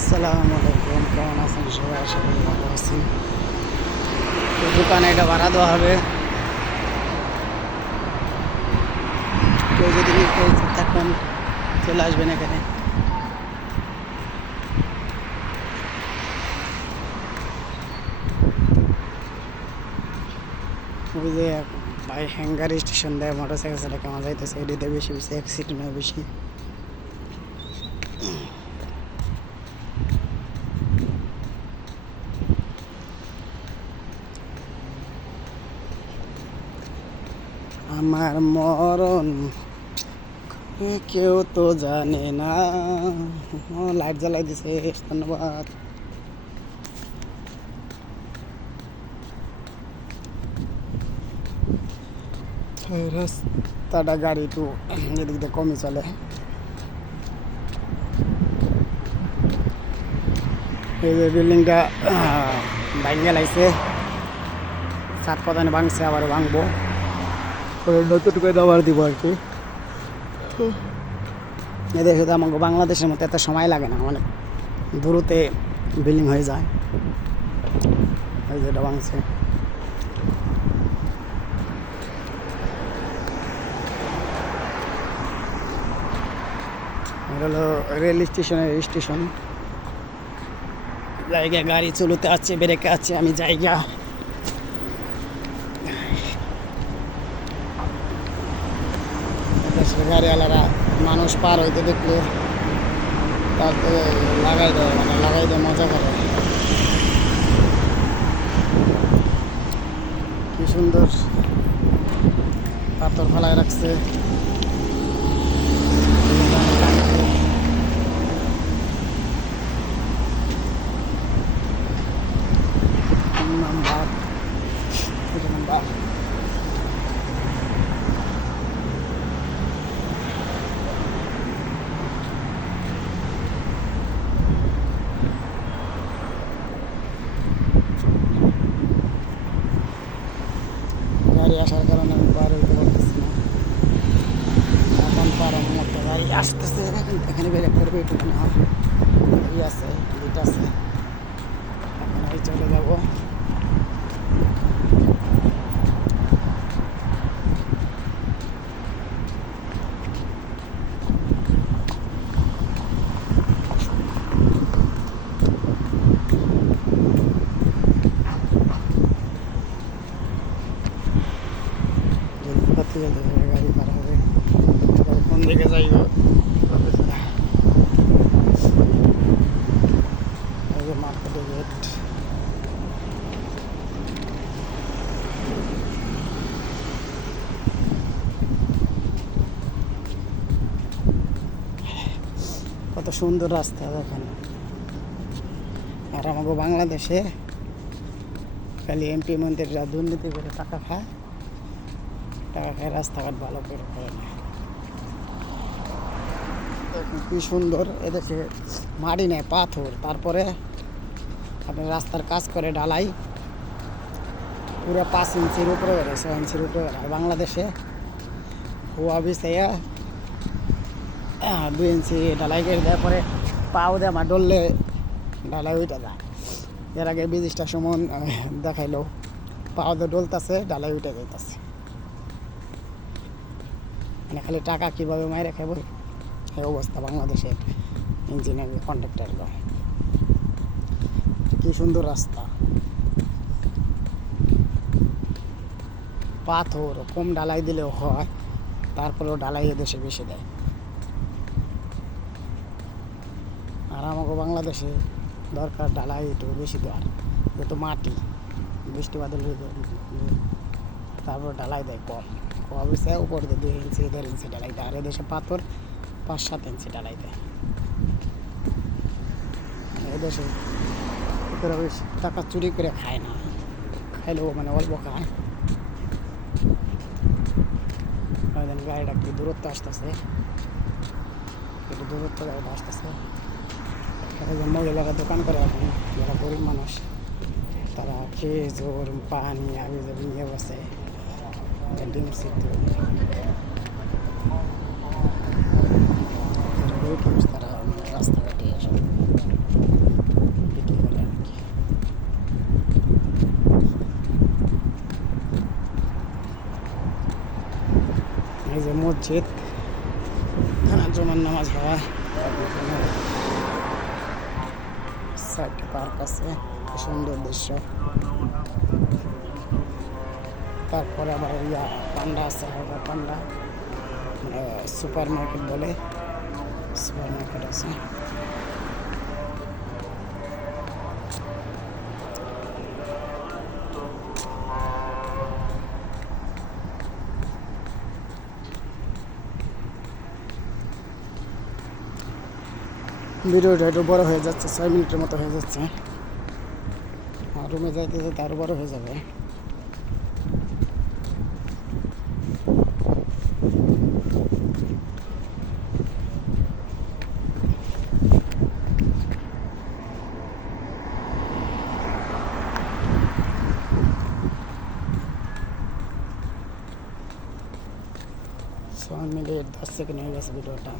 আসসালামু আলাইকুম, কেমন আছেন সবাই? আশা করি ভালো আছেন। তো দোকানে এটা ভাড়া দেওয়া হবে। কেউ যদি নিতে থাকেন চলে আসবেন এখানে। ওই যে ভাই হ্যাঙ্গার স্টেশন দেয় মোটর সাইকেল চালা কেমন যাইতেছে, এটিতে বেশি বেশি অ্যাক্সিডেন্ট হয় বেশি। আমার মরণ কেউ তো জানে না। লাইট জ্বালাই দিছে, ধন্যবাদ। রাস্তাটা গাড়ি একটু এদিক দিয়ে কমই চলে। এই যে বিল্ডিংটা ভাঙে লাইছে, সাত প্রধান ভাঙছে, আবার ভাঙবো, নতুন করে আবার দিব আর কি। এদের শুধু আমাকে বাংলাদেশের মতো এত সময় লাগে না, অনেক দূরতে বিল্ডিং হয়ে যায়। এই যেটা ভাঙছে এটা হলো রেল স্টেশন। জায়গা গাড়ি চলতে আছে, ব্রেকে আছে, আমি জায়গা গাড়িওয়ালারা মানুষ পার হইতে দেখলে তারপরে লাগাই দেয় মজা করে। কি সুন্দর পাথর ফেলায় রাখছে। গাড়ি আসার কারণে আমি পার হইতে পারতেছি না। এখন পারার মতো গাড়ি আসতেছে, এখানে বেড়ে পড়বে একটু গাড়ি আছে, লিট আছে, এখন আমি চলে যাবো। গাড়ি পার হবে, কোন দিকে যাইব? মার্কেটে গেট। কত সুন্দর রাস্তা দেখেন। আর আমাকে বাংলাদেশে খালি এমপি মন্ত্রীরা দুর্নীতি করে টাকা খায়, রাস্তাঘাট ভালো করে করে না। দেখুন কি সুন্দর, এদেশে মাটি নেই, পাথর, তারপরে আপনার রাস্তার কাজ করে ঢালাই পুরো 5 ইঞ্চির উপরে বেড়ে, 6 ইঞ্চির উপরে বেড়ে। বাংলাদেশে হুয়া বিছাইয়া 2 ইঞ্চি ঢালাই করে দেওয়ার পরে পাও দিয়ে আমার ডললে ঢালাই উইটা যায়। এর আগে 20টা সময় দেখাইলো পাও দিয়ে ডলতেছে, ঢালাই উইটা যাইতেছে। মানে খালি টাকা কীভাবে মাইরে খাবো এই অবস্থা বাংলাদেশের ইঞ্জিনিয়ারিং কন্ট্রাক্টরগুলো। কি সুন্দর রাস্তা, পাথর কম ঢালাই দিলেও হয়, তারপরেও ঢালাই এদেশে বেশি দেয়। আর আমাকে বাংলাদেশে দরকার ঢালাই একটু বেশি দেওয়ার, যেহেতু মাটি, বৃষ্টি বাদল হয়ে যায়, তারপর ঢালাই দেয় কম অবস্থায়, উপর দিয়ে 2 ইঞ্চি 1.5 ইঞ্চি ঢালাই দেয়। আর এদেশে পাথর 5-7 ইঞ্চি ঢালাই দেয়। এদেশে বেশি টাকা চুরি করে খায় না, খাইলেও মানে অল্প খায়। গাড়িটা কি দূরত্ব আসতেছে, একটু দূরত্ব গাড়িটা আসতেছে। মহিলারা দোকান করে, এখন যারা গরিব মানুষ তারা খেজুর পানি আগে যাবে নিয়ে বসে, ডিম সিদ্ধ, গরিব মানুষ তারা রাস্তাঘাটে মসজিদ, এখানে জুমার নামাজ হয়। সাইডে পার্ক আছে, কি সুন্দর দৃশ্য। তারপরে আবার পান্ডা আছে, পান্ডা মানে সুপার মার্কেট বলে, সুপার মার্কেট আছে। ভিডিওটা একটু বড় হয়ে যাচ্ছে, 6 মিনিটের মতো হয়ে যাচ্ছে। আর রুমে যাইতে যাইতে আরো বড় হয়ে যাবে। মিনিট 10 সেকেন্ড হয়ে গেছে ভিডিওটা।